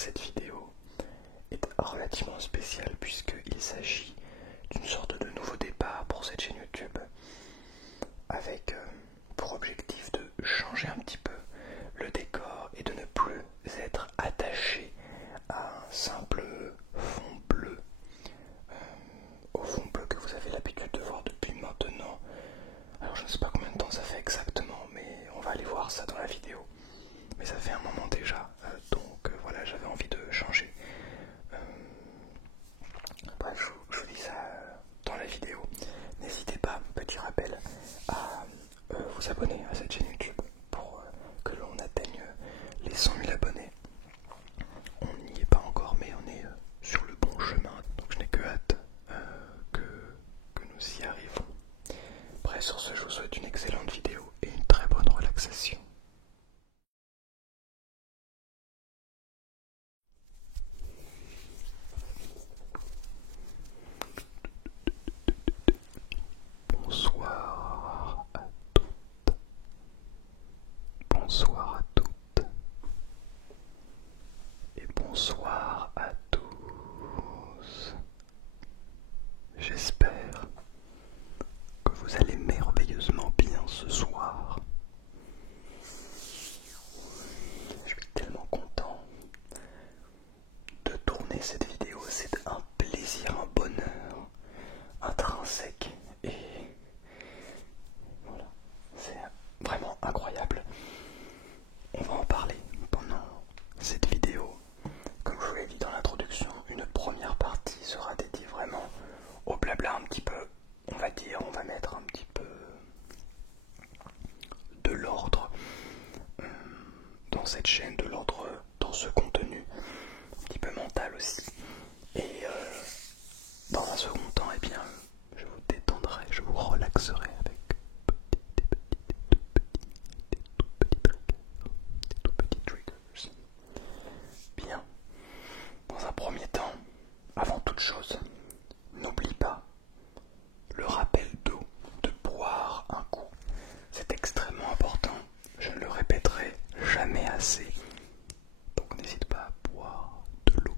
cette vidéo est relativement spéciale puisqu'il s'agit d'une sorte de nouveau départ pour cette chaîne YouTube avec pour objectif de changer un petit peu le décor et de ne plus être attaché à un simple fond bleu, au fond bleu que vous avez l'habitude de voir depuis maintenant. Alors je ne sais pas combien de temps ça fait exactement, mais on va aller voir ça dans la vidéo. Mais ça fait un moment déjà, donc voilà, j'avais envie de changer. Bref, je vous dis ça dans la vidéo. N'hésitez pas, petit rappel, à vous abonner à cette chaîne YouTube pour que l'on atteigne les 100 000 abonnés. On n'y est pas encore, mais on est sur le bon chemin, donc je n'ai que hâte que nous y arrivons. Bref, sur ce, je vous souhaite une excellente vidéo et une très bonne relaxation. Bonsoir à toutes, bonsoir à toutes et bonsoir à tous. J'espère que vous allez merveilleusement bien ce soir. Je suis tellement content de tourner cette vidéo, c'est un plaisir, un bonheur intrinsèque et voilà, c'est vraiment incroyable. On va en parler pendant cette vidéo. Comme je vous l'ai dit dans l'introduction, une première partie sera dédiée vraiment au blabla un petit peu, on va dire, on va mettre un petit peu de l'ordre dans cette chaîne, de l'ordre dans ce contenu, un petit peu mental aussi. Et dans un second temps, eh bien, je vous détendrai, je vous relaxerai avec des tout petits triggers. Bien. Dans un premier temps, avant toute chose, n'oublie pas le rappel d'eau, de boire un coup. C'est extrêmement important, je ne le répéterai jamais assez. Donc n'hésite pas à boire de l'eau.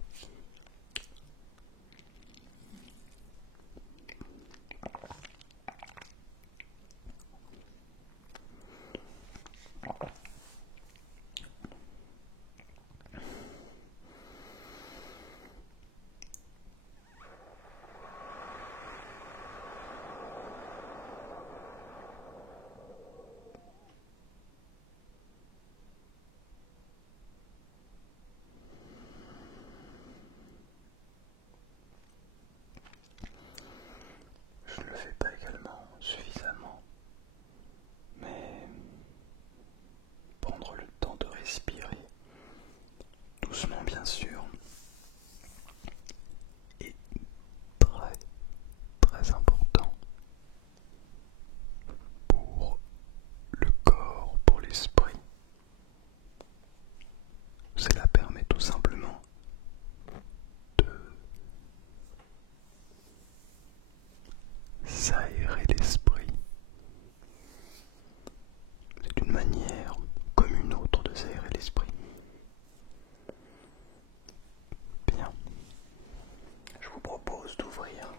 Je ne le fais pas également suffisamment, mais prendre le temps de respirer, doucement bien sûr, est très très important pour le corps, pour l'esprit. Cela permet tout simplement de s'aérer l'esprit. C'est une manière comme une autre de s'aérer l'esprit. Bien. Je vous propose d'ouvrir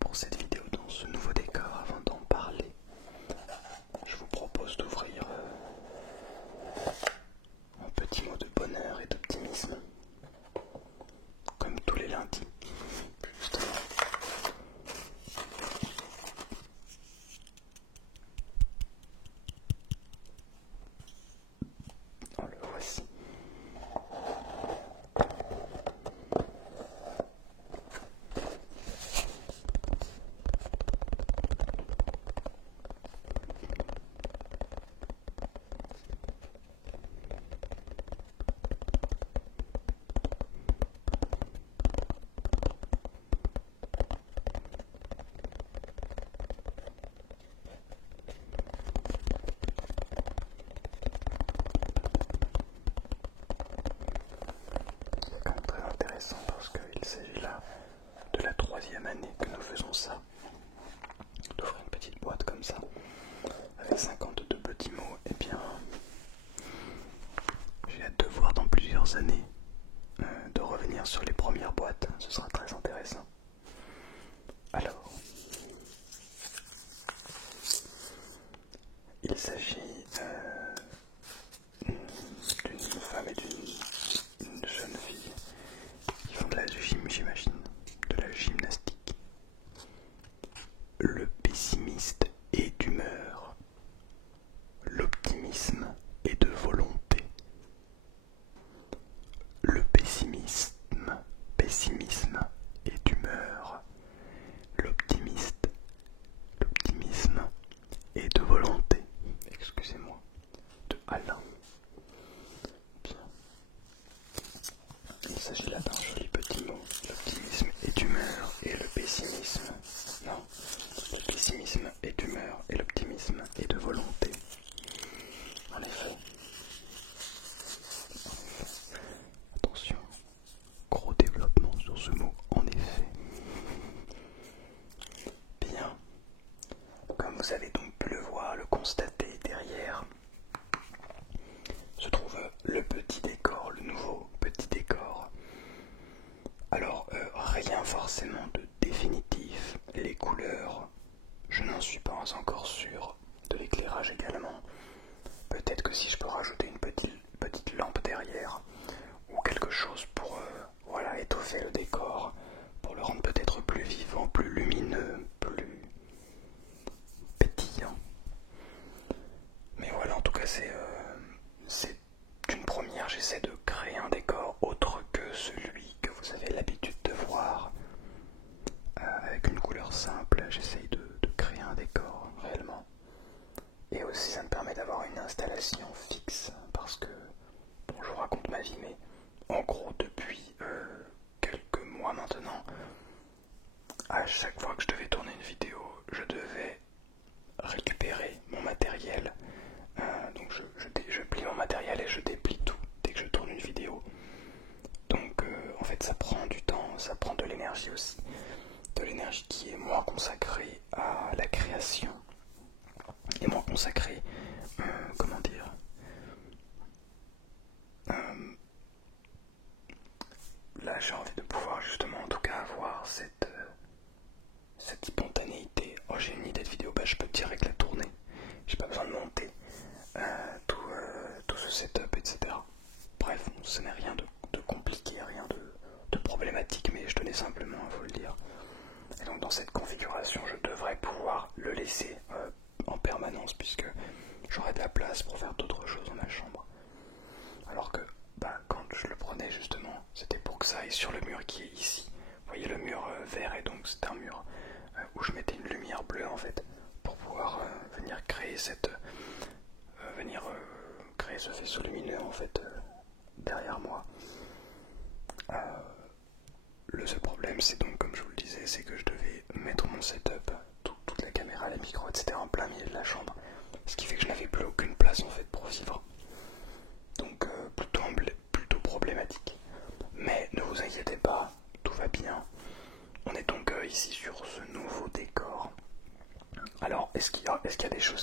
pour cette vidéo dans ce nouveau décor. Avant d'en parler, je vous propose d'ouvrir un petit mot de bonheur et d'optimisme, comme tous les lundis, justement. Oh, le voici. Parce qu'il s'agit là de la 3e année que nous faisons ça, d'offrir une petite boîte comme ça avec 52 petits mots. Et bien, j'ai hâte de voir dans plusieurs sur les premières boîtes, ce sera très intéressant. Alors, il s'agit d'une femme et d'une jeune fille qui font de la gym, j'imagine, de la gymnastique. Le pessimiste est d'humeur, l'optimisme est de volonté. Le pessimisme est d'humeur, l'optimisme est de volonté. Excusez-moi, de Alain. Bien. Il s'agit là d'un joli petit mot. L'optimisme est d'humeur et le pessimisme. Non, le pessimisme est d'humeur et l'optimisme est de volonté. En effet. Attention, gros développement sur ce mot, en effet. Bien. Comme vous avez donc pu le voir, le constater derrière, se trouve le petit décor, le nouveau petit décor. Alors, rien forcément de définitif. Les couleurs, je n'en suis pas encore sûr. De l'éclairage également. Peut-être que si je peux rajouter une petite lampe derrière, ou quelque chose pour voilà, étoffer le décor, pour le rendre peut-être plus vivant, plus lumineux, plus pétillant. Mais voilà, en tout cas c'est une première. J'essaie de créer un décor autre que celui que vous avez l'habitude de voir, avec une couleur simple. J'essaye de créer un décor réellement. Et aussi ça me permet d'avoir une installation fixe, parce que, bon, je vous raconte ma vie, mais en gros depuis quelques mois maintenant, à chaque fois que je devais tourner une vidéo, je devais récupérer mon matériel. Donc je plie mon matériel et je déplie tout dès que je tourne une vidéo. Donc en fait ça prend du temps, ça prend de l'énergie aussi. De l'énergie qui est moins consacrée à la création et moins consacrée, comment dire, là j'ai envie de pouvoir justement en tout cas avoir cette spontanéité. Oh, j'ai une idée de vidéo, bah je peux direct la tourner, j'ai pas besoin de monter tout ce setup, etc. Bref, ce n'est rien de compliqué, rien de problématique, mais je tenais simplement à vous le dire. Et donc dans cette configuration, je devrais pouvoir le laisser en permanence, puisque j'aurai de la place pour faire d'autres choses dans ma chambre. Alors que quand je le prenais justement, c'était pour que ça aille sur le mur qui est ici. Vous voyez le mur vert, et donc c'est un mur où je mettais une lumière bleue en fait, pour pouvoir venir créer créer ce faisceau lumineux en fait derrière moi. Le seul problème, c'est donc, comme je vous le disais, c'est que je devais mettre mon setup, toute la caméra, les micros, etc. en plein milieu de la chambre, ce qui fait que je n'avais plus aucune place en fait pour vivre. Donc plutôt problématique. Mais ne vous inquiétez pas, tout va bien. On est donc ici sur ce nouveau décor. Alors, est-ce qu'il y a des choses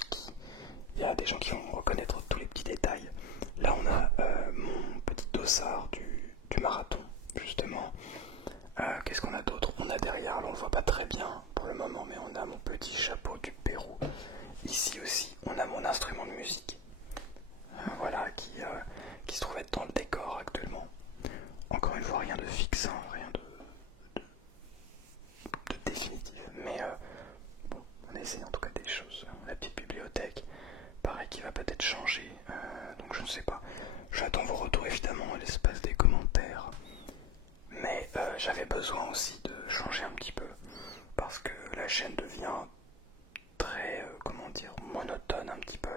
il y a des gens qui vont reconnaître tous les petits détails. Là, on a mon petit dossard du marathon, justement. Qu'est-ce qu'on a d'autre? On a derrière, là on le voit pas très bien pour le moment, mais on a mon petit chapeau du Pérou. Ici aussi, on a mon instrument de musique. Voilà, qui se trouve être dans le décor actuellement. Encore une fois, rien de fixe, hein, rien de définitif. Mais bon, on essaye en tout cas des choses. La petite bibliothèque, pareil, qui va peut-être changer. Donc je ne sais pas. J'attends vos retours évidemment à l'espace des commentaires. Mais j'avais besoin aussi de changer un petit peu, parce que la chaîne devient très, comment dire, monotone un petit peu,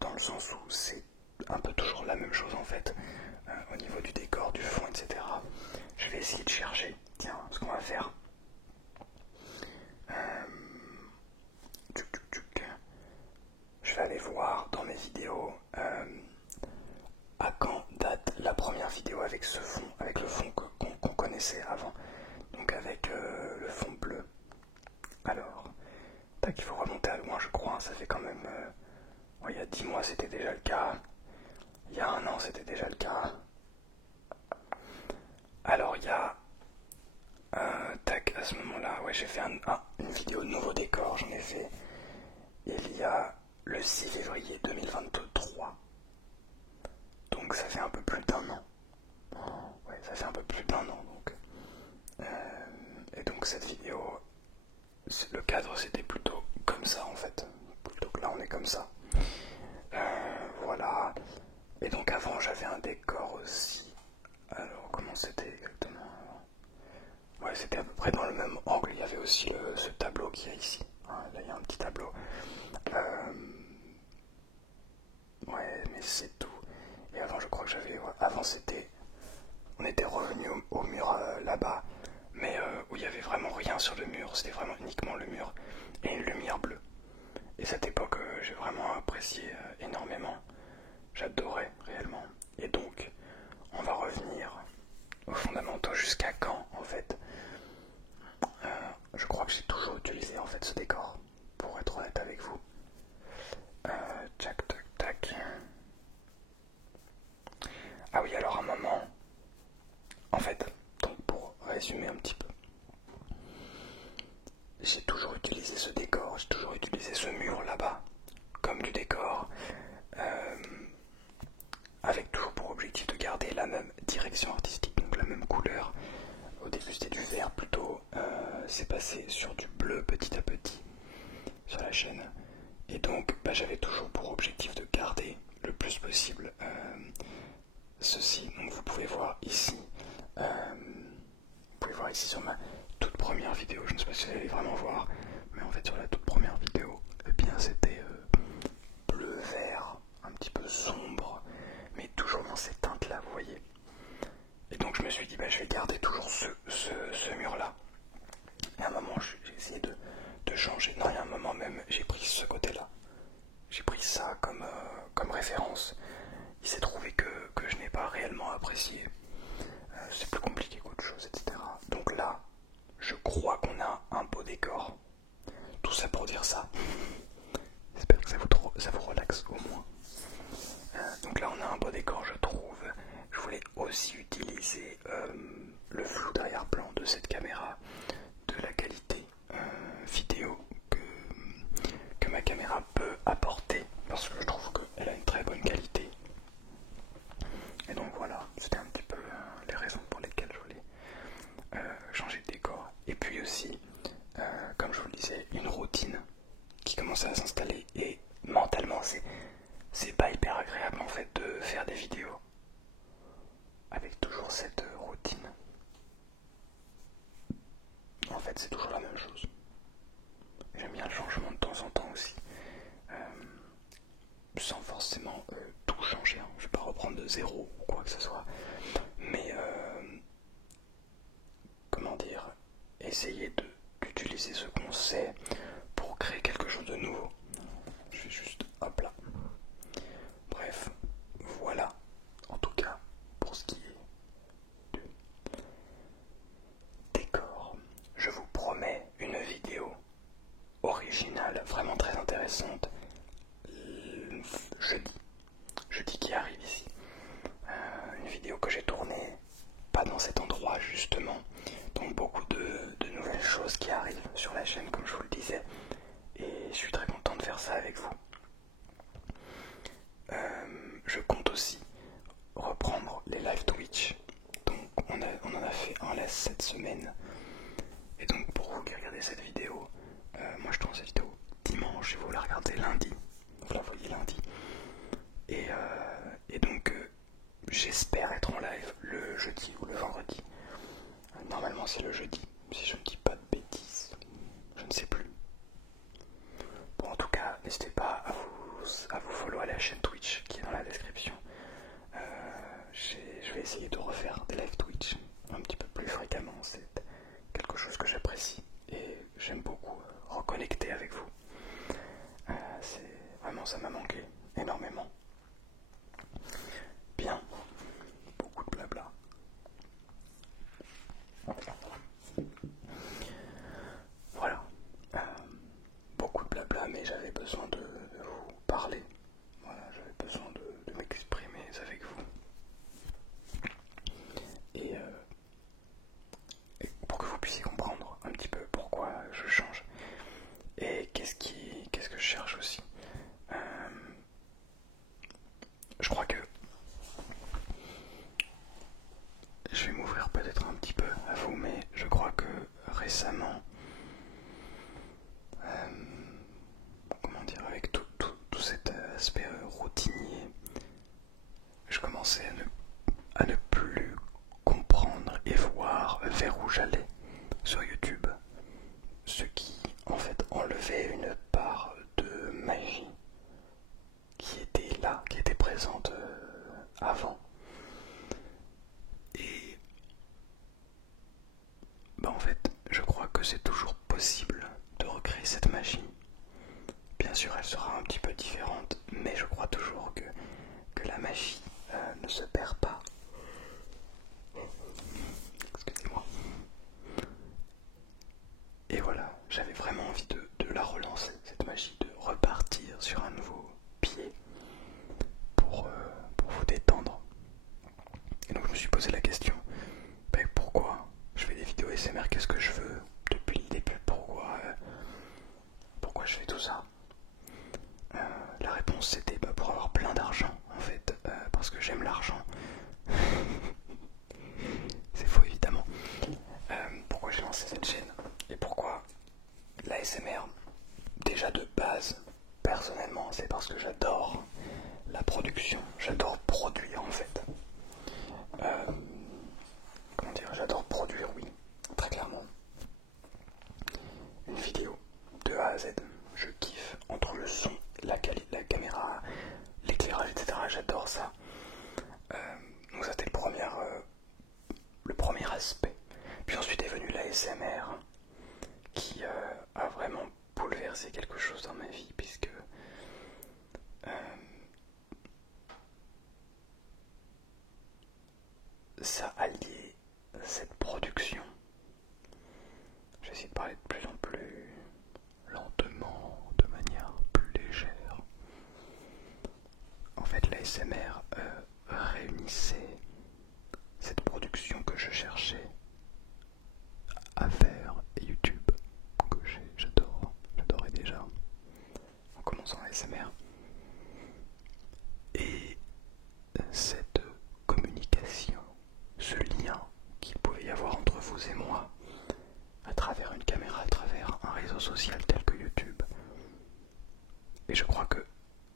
dans le sens où c'est un peu toujours la même chose en fait, au niveau du décor, du fond, etc. Je vais essayer de chercher, tiens, ce qu'on va faire. Je vais aller voir dans mes vidéos à quand date la première vidéo avec ce fond, avec le fond qu'on connaissait avant, donc avec le fond bleu. Alors, tac, il faut remonter à loin, je crois, ça fait quand même... il y a 10 mois c'était déjà le cas, il y a 1 an c'était déjà le cas. Alors à ce moment-là, ouais, j'ai fait une vidéo de nouveau décor, j'en ai fait il y a le 6 février 2023. Donc ça fait un peu plus d'un an. Ouais, ça fait un peu plus d'un an donc. Et donc cette vidéo, le cadre c'était plutôt comme ça en fait. Plutôt que là on est comme ça. Voilà. Et donc avant j'avais un décor aussi. Alors comment c'était exactement? Ouais, c'était à peu près dans le même angle. Il y avait aussi ce tableau qu'il y a ici. Là il y a un petit tableau. Ouais, mais c'est tout. Et avant je crois que j'avais... Ouais, avant c'était... On était revenu au mur là-bas. Mais où il n'y avait vraiment rien sur le mur. C'était vraiment uniquement le mur. Et une lumière bleue. Et cette époque j'ai vraiment apprécié énormément. J'adorais réellement. Et donc, on va revenir aux fondamentaux. Jusqu'à quand, en fait? Je crois que j'ai toujours utilisé en fait ce décor, pour être honnête avec vous. Tac, tac, tac. Ah oui, alors un moment. En fait, donc pour résumer un petit peu, j'ai toujours utilisé ce décor, j'ai toujours utilisé ce mur là-bas comme du décor. Avec toujours pour objectif de garder la même direction artistique, donc la même couleur. Au début c'était du vert plutôt, c'est passé sur du bleu petit à petit sur la chaîne. Et donc j'avais toujours pour objectif de garder le plus possible ceci. Donc vous pouvez voir ici, sur ma toute première vidéo, je ne sais pas si vous allez vraiment voir, mais en fait sur la toute première vidéo, eh bien c'était bleu vert, un petit peu sombre, mais toujours dans ces teintes là, vous voyez. Et donc je me suis dit je vais garder toujours ce mur là. Et à un moment j'ai essayé de changer. Non, il y a un moment même j'ai pris ce côté là. J'ai pris ça comme référence. Il s'est trouvé que je n'ai pas réellement apprécié. C'est plus compliqué qu'autre chose, etc. Donc là, je crois qu'on a un beau décor. Tout ça pour dire ça. J'espère que ça vous relaxe au moins. Donc là, on a un beau décor, je trouve. Je voulais aussi utiliser le flou d'arrière-plan de cette caméra, de la qualité vidéo que ma caméra peut apporter, parce que je trouve qu'elle a une très bonne qualité. Et donc voilà, c'était un petit peu les raisons pour lesquelles je voulais changer de décor. Et puis aussi, comme je vous le disais, une routine qui commençait à s'installer, et mentalement c'est pas hyper agréable en fait de faire des vidéos avec toujours cette routine. En fait c'est toujours la même chose. J'aime bien le changement de temps en temps aussi, sans forcément tout changer, hein. Je vais pas reprendre de zéro ou quoi que ce soit, mais comment dire, essayer d'utiliser ce qu'on sait pour créer quelque chose de nouveau. Je vais juste, hop là. Bref, voilà, en tout cas, pour ce qui est du décor. Je vous promets une vidéo originale, vraiment très intéressante, jeudi qui arrive ici. Une vidéo que j'ai tournée, pas dans cet endroit justement, donc beaucoup de nouvelles choses qui arrivent sur la chaîne comme je vous le disais, et je suis très content de faire ça avec vous. Je compte aussi reprendre les live Twitch, donc on en a fait un là cette semaine, et donc pour vous qui regardez cette vidéo, moi je tourne cette vidéo dimanche et vous la regardez lundi, vous la voyez lundi, et donc j'espère être en live le jeudi ou le vendredi. Normalement c'est le jeudi, si je ne dis pas de bêtises, je ne sais plus. Bon, en tout cas, n'hésitez pas à vous follow à la chaîne Twitch qui est dans la description. Je vais essayer de refaire des live Twitch un petit peu plus fréquemment, c'est quelque chose que j'apprécie et j'aime beaucoup reconnecter avec vous. Vraiment, ça m'a manqué énormément. Bien, beaucoup de blabla. Voilà, beaucoup de blabla, mais j'avais besoin de vous parler. Voilà, j'avais besoin de m'exprimer avec vous. vais m'ouvrir peut-être un petit peu à vous, mais je crois que récemment, comment dire, avec tout cet aspect routinier, je commençais à ne plus comprendre et voir vers où j'allais sur YouTube, ce qui en fait enlevait une part de magie qui était là, qui était présente avant. Et en fait, je crois que c'est toujours possible de recréer cette magie. Bien sûr, elle sera un petit peu différente, mais je crois toujours que la magie ne se perd pas. Excusez-moi. Et voilà, j'avais vraiment envie de la relancer, cette magie, de repartir sur un nouveau pied pour vous détendre. Et donc je me suis posé la question, pourquoi je fais des vidéos ASMR, qu'est-ce que je veux depuis le début, pourquoi je fais tout ça. La réponse c'était pour avoir plein d'argent en fait, parce que j'aime l'argent. C'est faux évidemment. Pourquoi j'ai lancé cette chaîne et pourquoi l'ASMR? Déjà de base, personnellement, c'est parce que j'adore la production, j'adore produire en fait. Comment dire, j'adore produire, oui, très clairement. Une vidéo de A à Z, je kiffe entre le son, la caméra, l'éclairage, etc. J'adore ça. Donc ça c'était le premier aspect. Puis ensuite est venu l'ASMR qui a vraiment bouleversé quelque chose dans ma vie puisque ça alliait cette production. J'essaie de parler de plus en plus lentement, de manière plus légère. En fait, l'ASMR réunissait cette production que je cherchais à faire et YouTube que j'adorais déjà en commençant l'ASMR. Et cette communication, ce lien qu'il pouvait y avoir entre vous et moi à travers une caméra, à travers un réseau social tel que YouTube. Et je crois que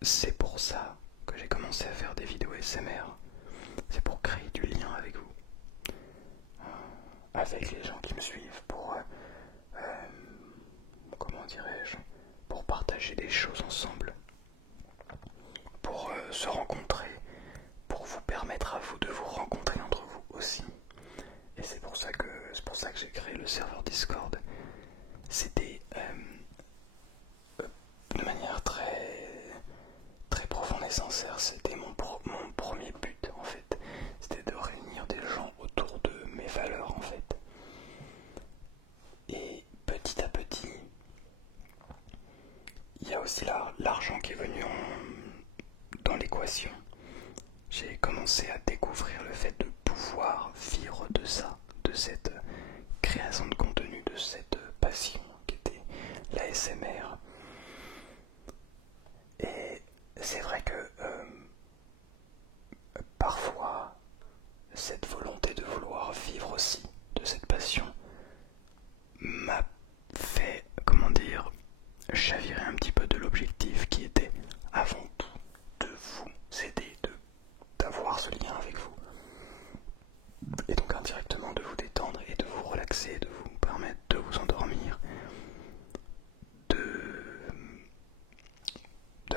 c'est pour ça que j'ai commencé à faire des vidéos ASMR. C'est pour créer du lien avec vous, avec les gens qui me suivent, pour comment dirais-je, pour partager des choses ensemble, pour se rencontrer, pour vous permettre à vous de vous rencontrer entre vous aussi. Et c'est pour ça que j'ai créé le serveur Discord. C'était de manière très profonde et sincère, c'était mon premier but en fait. C'était de réunir des gens autour de mes valeurs en fait. Et petit à petit, il y a aussi l'argent qui est venu dans l'équation. J'ai commencé à découvrir le fait de pouvoir vivre de ça, de cette création de contenu, de cette passion qui était l'ASMR. Et c'est vrai que parfois, cette volonté de vouloir vivre aussi de cette passion m'a fait, comment dire, chavirer un petit peu de l'objectif qui était avant tout de vous aider, d'avoir ce lien avec vous. Et donc indirectement de vous détendre et de vous relaxer, de vous permettre de vous endormir, de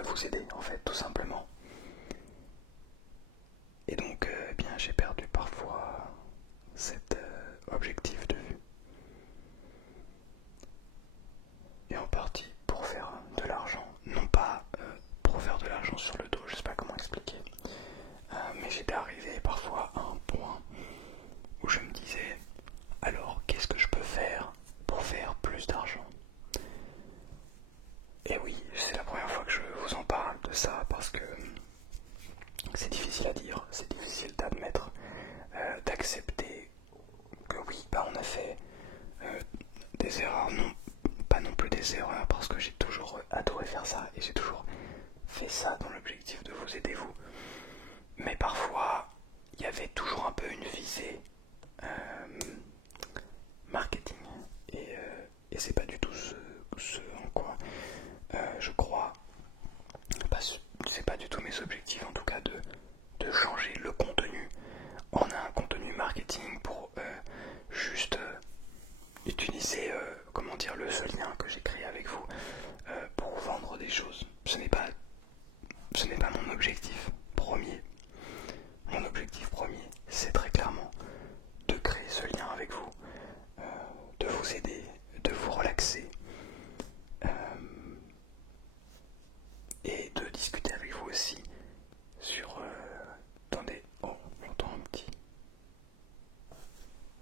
vous aider en fait tout simplement. Et donc bien j'ai perdu parfois cet objectif de vue. Et en partie pour faire de l'argent, non pas pour faire de l'argent sur le dos, je sais pas comment expliquer, mais j'étais arrivé parfois à un point où je me disais, alors qu'est-ce que je peux faire pour faire plus d'argent? Et oui, c'est la première fois que je vous en parle de ça parce que c'est difficile à dire, c'est difficile d'admettre, d'accepter que oui, on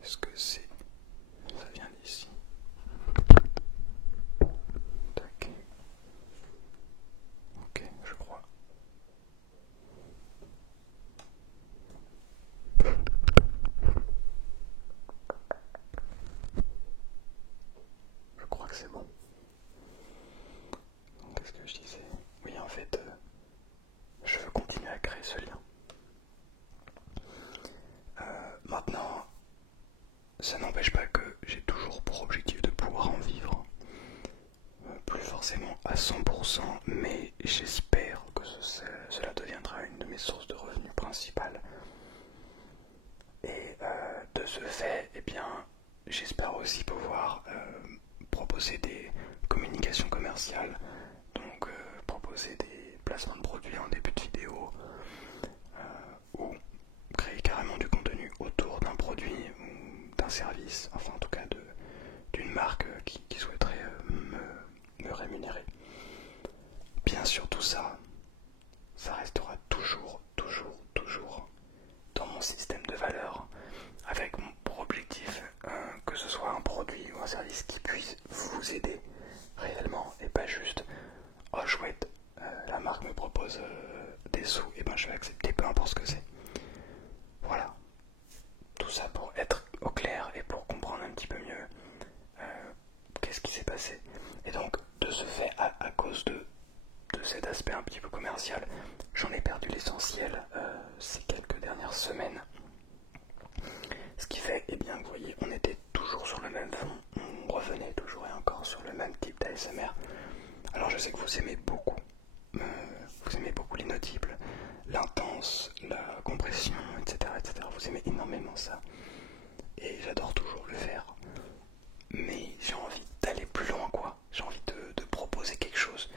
Est-ce que c'est... Ça vient d'ici. Tac. Ok, je crois. Je crois que c'est bon. Qu'est-ce que je disais? Oui, en fait, je veux continuer à créer ce lien. Maintenant, ça n'empêche pas que j'ai toujours pour objectif de pouvoir en vivre. Plus forcément à 100%, mais j'espère que cela deviendra une de mes sources de revenus principales. Et de ce fait, eh bien, j'espère aussi pouvoir proposer des communications commerciales, donc proposer des placements de produits en début de vidéo, ou créer carrément du contenu autour d'un produit ou d'un service, enfin en tout cas d'une marque qui souhaiterait me rémunérer. Bien sûr, tout ça, ça restera toujours dans mon système de valeurs, avec pour objectif que ce soit un produit ou un service qui puisse vous aider réellement, et pas juste oh chouette, la marque me propose des sous, et ben je vais accepter peu importe ce que c'est. Voilà, tout ça pour être au clair et pour comprendre un petit peu mieux qu'est-ce qui s'est passé. Et donc de ce fait, à cause de cet aspect un petit peu commercial, j'en ai perdu l'essentiel ces quelques dernières semaines. Ce qui fait, eh bien, que vous voyez, on était toujours sur le même fond, on revenait toujours et encore sur le même type d'ASMR. Alors je sais que vous aimez beaucoup l'inaudible, l'intense, la compression, etc., etc. Vous aimez énormément ça. Et j'adore toujours le faire. Mais j'ai envie d'aller plus loin, quoi. J'ai envie de proposer quelque chose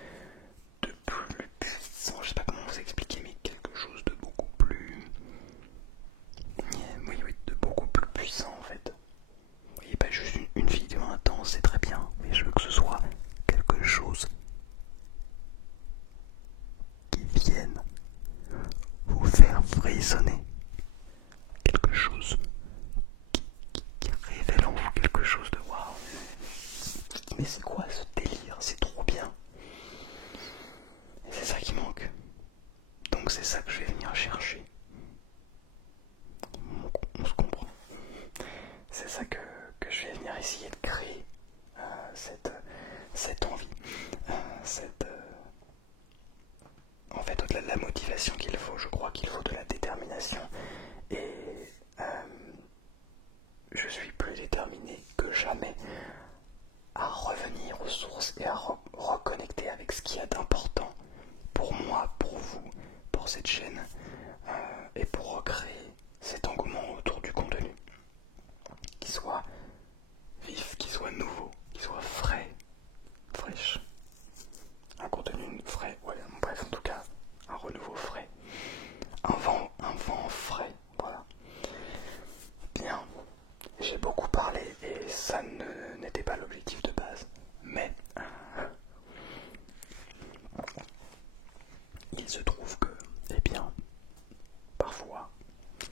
de plus puissant. Je sais pas comment vous expliquer, mais quelque chose de beaucoup plus... Oui, de beaucoup plus puissant en fait. Vous voyez, pas juste une vidéo intense, c'est très bien, mais je veux que ce soit quelque chose qui vienne vous faire frissonner. Quelque chose qui révèle en vous quelque chose de waouh. Mais c'est quoi ce délire? C'est trop bien. Et c'est ça qui manque. Donc c'est ça que je vais venir chercher. On se comprend. C'est ça que je vais venir essayer de créer. Cette envie. En fait, au-delà de la motivation qu'il faut, je crois qu'il faut de la détermination. Et je suis plus déterminé que jamais à revenir aux sources et à reconnecter avec ce qu'il y a d'important pour moi, pour vous, pour cette chaîne, et pour recréer cet engouement autour du contenu, qui soit vif, qui soit nouveau, qui soit frais, fraîche, un contenu frais, voilà, bref, en tout cas, un renouveau frais, un vent frais, voilà. Bien, j'ai beaucoup parlé et ça n'était pas l'objectif de base, mais il se trouve que, eh bien, parfois,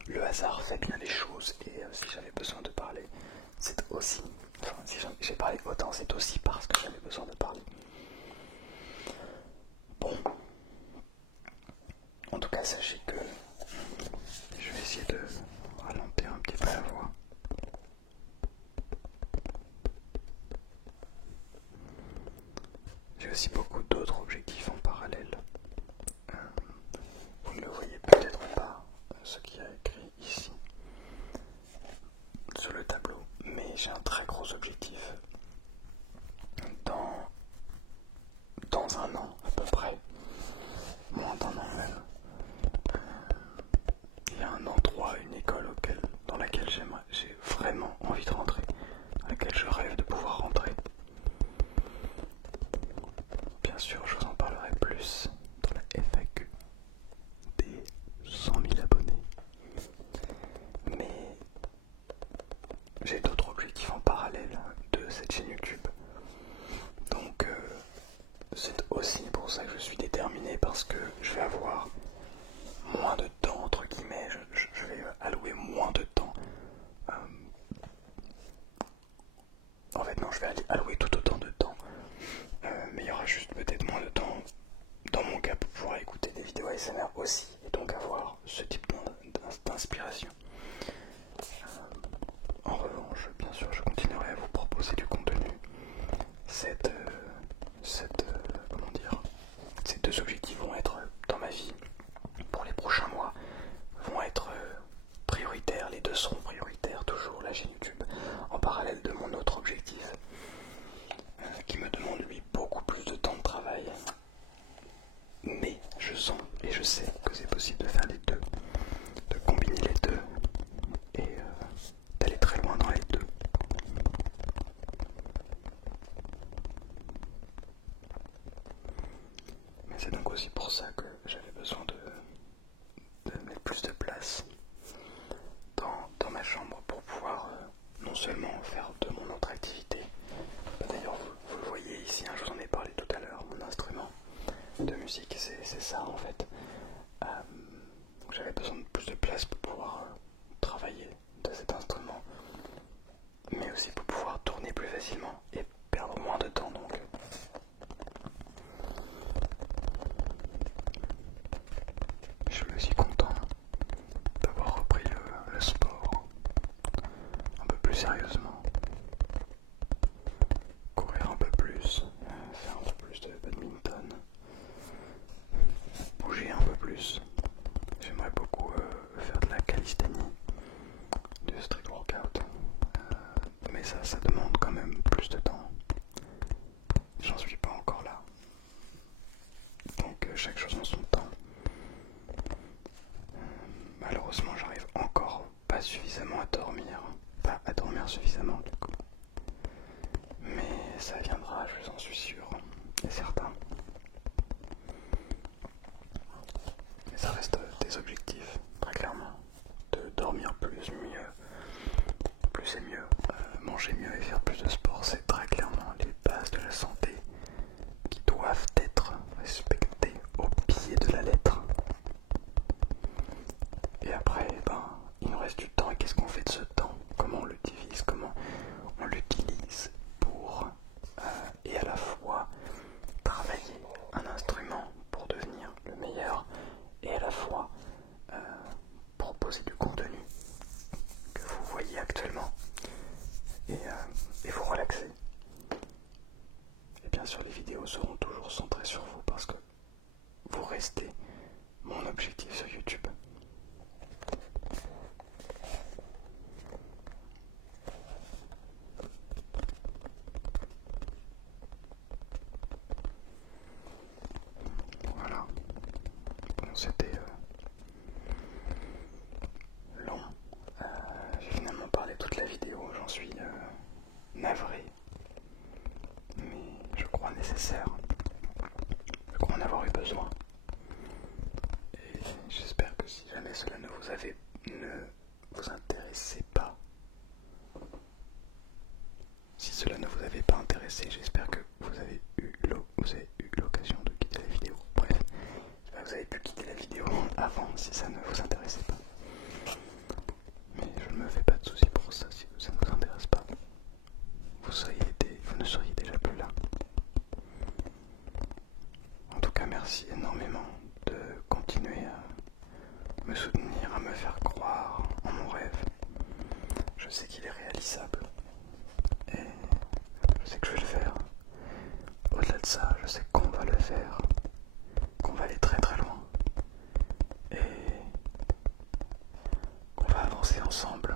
le hasard fait bien les choses et si j'avais besoin de parler, c'est aussi, enfin, si j'ai parlé autant, c'est aussi parce que j'avais besoin de parler. Bon, en tout cas, sachez que je vais essayer de ralentir un petit peu la voix. J'ai aussi beaucoup d'autres objectifs en parallèle. Vous ne le voyez peut-être pas, ce qu'il y a écrit ici sur le tableau, mais j'ai un très gros objectif dans un an à peu près, moins d'un an même. Il y a un endroit, une école dans laquelle j'ai vraiment envie de rentrer, à laquelle je rêve de pouvoir rentrer. Bien sûr, je vous en parlerai plus dans la FAQ des 100 000 abonnés. Mais j'ai d'autres objectifs en parallèle de cette chaîne YouTube. Donc c'est aussi pour ça que je suis déterminé, parce que je vais avoir moins de temps, entre guillemets, je vais allouer moins de temps allouer tout autant de temps, mais il y aura juste peut-être moins de temps dans mon cas pour pouvoir écouter des vidéos ASMR aussi, et donc avoir ce type d'inspiration. En revanche, bien sûr, je continuerai à vous proposer du contenu. Comment dire, ces deux objectifs vont être dans ma vie pour les prochains mois, vont être prioritaires. Les deux seront prioritaires, toujours la chaîne YouTube, en parallèle de mon autre objectif, qui me demande lui beaucoup plus de temps de travail. Mais je sens et je sais que c'est possible de faire les deux, de combiner les deux et d'aller très loin dans les deux. Mais c'est donc aussi pour ça que j'avais besoin de mettre plus de place dans ma chambre pour pouvoir non seulement faire de mon autre activité. D'ailleurs vous le voyez ici, hein, je vous en ai parlé tout à l'heure, mon instrument de musique c'est ça en fait. J'avais besoin de plus de place pour pouvoir travailler de cet instrument, mais aussi pour pouvoir tourner plus facilement et perdre moins de temps donc. Je suis aussi content d'avoir repris le sport un peu plus sérieusement, courir un peu plus, faire un peu plus de badminton, bouger un peu plus. J'aimerais beaucoup faire de la calisthénie, du street workout, mais ça demande quand même plus de temps. J'en suis pas encore là. Donc chaque chose en son temps. Malheureusement, j'arrive encore pas suffisamment à dormir. Pas à dormir suffisamment du coup. Mais ça viendra, je en suis sûr et certain. Mais ça reste des objectifs, très clairement. De dormir plus, mieux. Plus et mieux. Manger mieux et faire plus de sport, c'est très clairement les bases de la santé qui doivent être respectées au pied de la lettre. Et après, il nous reste du temps, et qu'est-ce qu'on fait de ce temps? Comment on le divise? Comment on l'utilise pour et à la fois travailler un instrument pour devenir le meilleur et à la fois proposer du contenu que vous voyez actuellement et vous relaxer. Et bien sûr les vidéos seront toujours centrées sur vous parce que vous restez mon objectif sur YouTube. Voilà. Bon, c'était long. J'ai finalement parlé toute la vidéo, j'en suis navré. Mais je crois nécessaire. Je crois en avoir eu besoin. Et j'espère que si jamais cela ne vous intéressait pas, si cela ne vous avait pas intéressé, j'espère que vous avez eu l'occasion de quitter la vidéo. Bref, j'espère que vous avez pu quitter la vidéo avant si ça ne vous intéressait pas. Mais je ne me fais pas de soucis pour ça si ça ne vous intéresse pas. Vous ne seriez déjà plus là. En tout cas, merci énormément de continuer à me soutenir, à me faire croire en mon rêve. Je sais qu'il est réalisable et je sais que je vais le faire. Au-delà de ça, je sais qu'on va le faire, qu'on va aller très très loin et qu'on va avancer ensemble